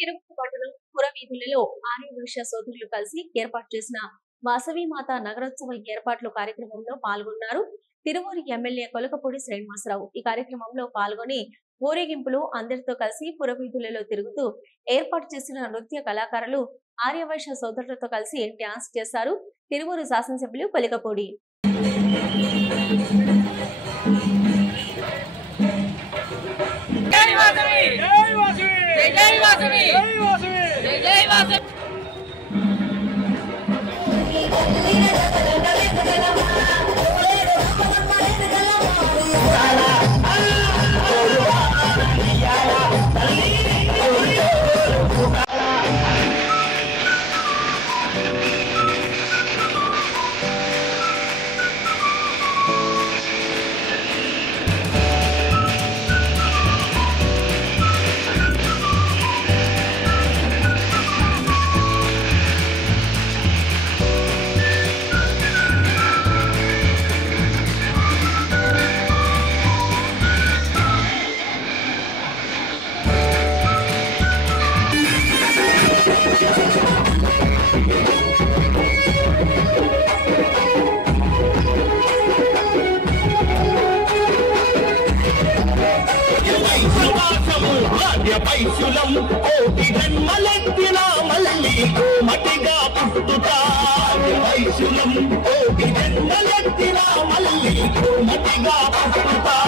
తిరుపతి పట్టణం పురవీధులలో ఆర్యవైశ్య సోదరులు కలిసి ఏర్పాటు చేసిన వాసవిమాత నగరోత్సవ ఏర్పాట్ల కార్యక్రమంలో పాల్గొన్నారు. తిరువూరు ఎమ్మెల్యే కొలకపూడి శ్రీనివాసరావు ఈ కార్యక్రమంలో పాల్గొని ఊరేగింపులో అందరితో కలిసి పురవీధులలో తిరుగుతూ ఏర్పాటు చేసిన నృత్య కళాకారులు ఆర్యవైశ్య సోదరులతో కలిసి డాన్స్ చేశారు. తిరువూరు శాసనసభ్యులు కొలకపూడి పైశులం కోటి జన్మలెత్తిన మళ్ళీ కోమటిగా పుట్టుతా. పైశులం కోటి జన్మలెత్తిన మళ్ళీ కోమటిగా పుట్టుతా.